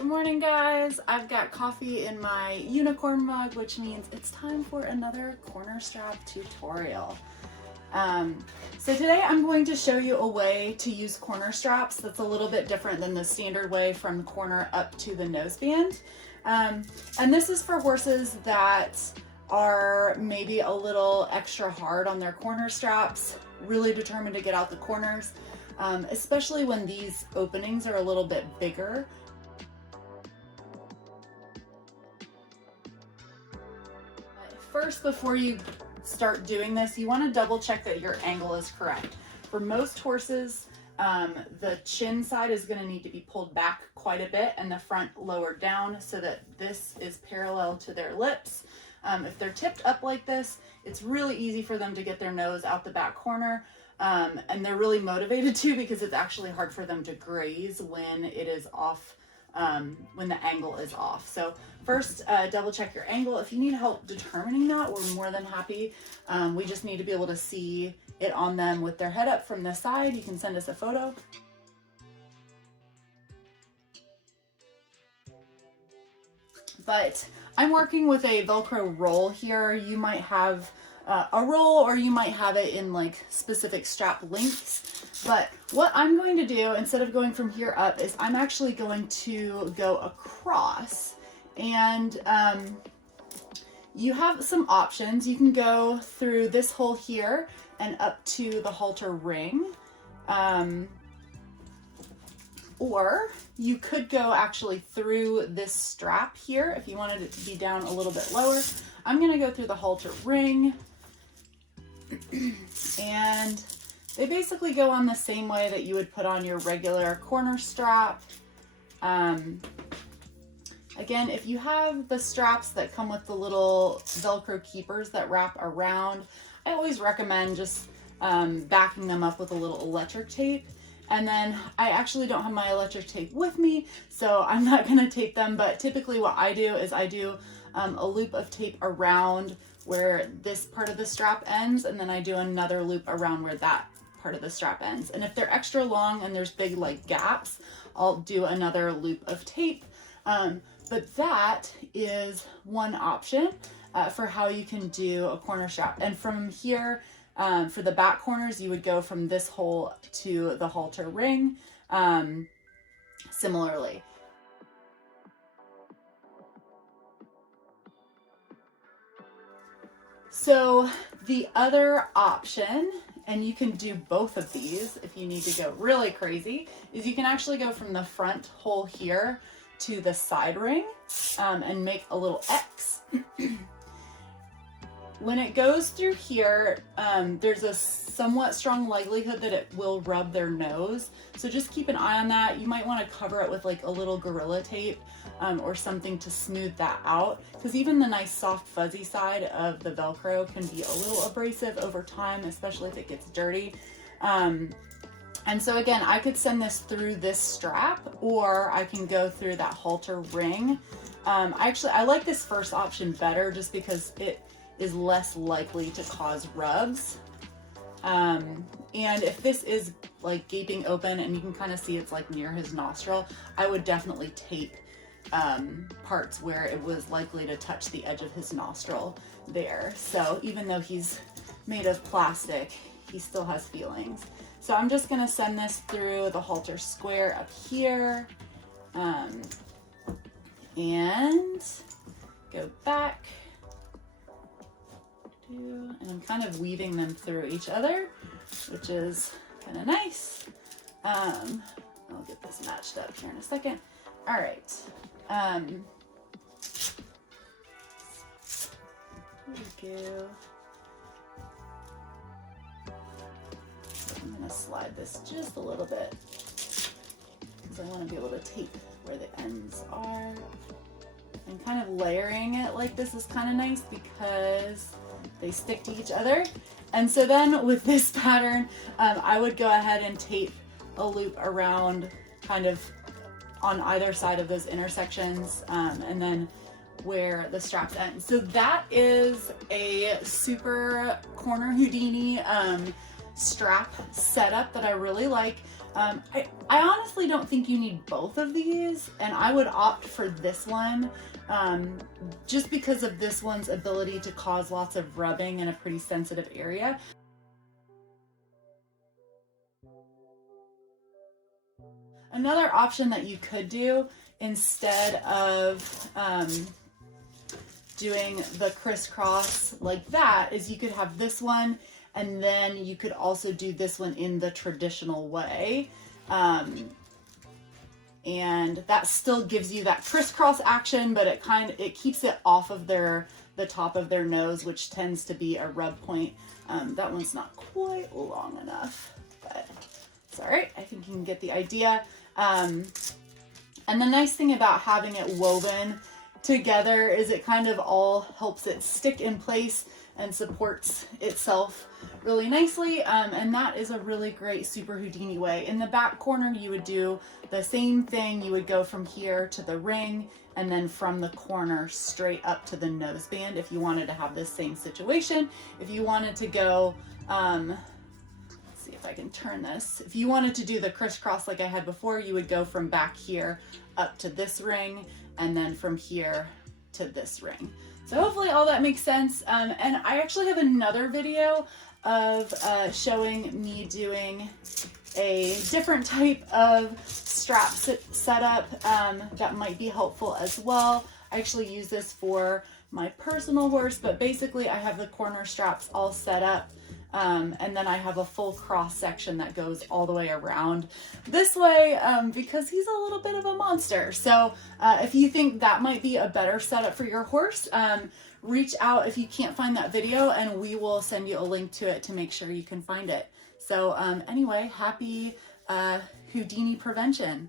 Good morning, guys. I've got coffee in my unicorn mug, which means it's time for another corner strap tutorial. So today I'm going to show you a way to use corner straps that's a little bit different than the standard way from the corner up to the noseband. And this is for horses that are maybe a little extra hard on their corner straps, really determined to get out the corners, especially when these openings are a little bit bigger. First, before you start doing this, you want to double check that your angle is correct. For most horses, the chin side is going to need to be pulled back quite a bit and the front lowered down so that this is parallel to their lips. If they're tipped up like this, it's really easy for them to get their nose out the back corner, and they're really motivated to because it's actually hard for them to graze when it is off, when the angle is off. So first, double check your angle. If you need help determining that, we're more than happy. We just need to be able to see it on them with their head up from the side. You can send us a photo. But I'm working with a Velcro roll here. You might have a roll, or you might have it in like specific strap lengths. But what I'm going to do, instead of going from here up, is I'm actually going to go across. And you have some options. You can go through this hole here and up to the halter ring. Or you could go actually through this strap here if you wanted it to be down a little bit lower. I'm going to go through the halter ring. And they basically go on the same way that you would put on your regular corner strap. Again, if you have the straps that come with the little Velcro keepers that wrap around, I always recommend just backing them up with a little electric tape. And then I actually don't have my electric tape with me, so I'm not going to tape them. But typically what I do is I do a loop of tape around where this part of the strap ends, and then I do another loop around where that part of the strap ends. And if they're extra long and there's big like gaps, I'll do another loop of tape. But that is one option for how you can do a corner strap. And from here, for the back corners, you would go from this hole to the halter ring, similarly. So the other option, and you can do both of these if you need to go really crazy, is you can actually go from the front hole here to the side ring and make a little X. When it goes through here, there's a somewhat strong likelihood that it will rub their nose. So just keep an eye on that. You might want to cover it with like a little Gorilla Tape or something to smooth that out. Because even the nice soft fuzzy side of the Velcro can be a little abrasive over time, especially if it gets dirty. And so again, I could send this through this strap, or I can go through that halter ring. I like this first option better just because it is less likely to cause rubs. And if this is like gaping open and you can kind of see it's like near his nostril, I would definitely tape parts where it was likely to touch the edge of his nostril there. So even though he's made of plastic, he still has feelings. So I'm just going to send this through the halter square up here, and go back. And I'm kind of weaving them through each other, which is kind of nice. I'll get this matched up here in a second. All right. Here we go. I'm going to slide this just a little bit because I want to be able to tape where the ends are. And kind of layering it like this is kind of nice because they stick to each other. And so then with this pattern, I would go ahead and tape a loop around kind of on either side of those intersections, and then where the straps end. So that is a super corner Houdini strap setup that I really like. I honestly don't think you need both of these, and I would opt for this one just because of this one's ability to cause lots of rubbing in a pretty sensitive area. Another option that you could do instead of doing the crisscross like that is you could have this one, and then you could also do this one in the traditional way. And that still gives you that crisscross action, but it keeps it off of the top of their nose, which tends to be a rub point. That one's not quite long enough, but it's all right. I think you can get the idea. And the nice thing about having it woven together is it kind of all helps it stick in place and supports itself really nicely. And that is a really great Super Houdini way. In the back corner, you would do the same thing. You would go from here to the ring, and then from the corner straight up to the noseband if you wanted to have this same situation. If you wanted to go, let's see if I can turn this. If you wanted to do the crisscross like I had before, you would go from back here up to this ring, and then from here to this ring. So hopefully all that makes sense. And I actually have another video of showing me doing a different type of strap setup that might be helpful as well. I actually use this for my personal horse, but basically I have the corner straps all set up. And then I have a full cross section that goes all the way around this way because he's a little bit of a monster. So if you think that might be a better setup for your horse, reach out if you can't find that video, and we will send you a link to it to make sure you can find it. So anyway, happy Houdini prevention.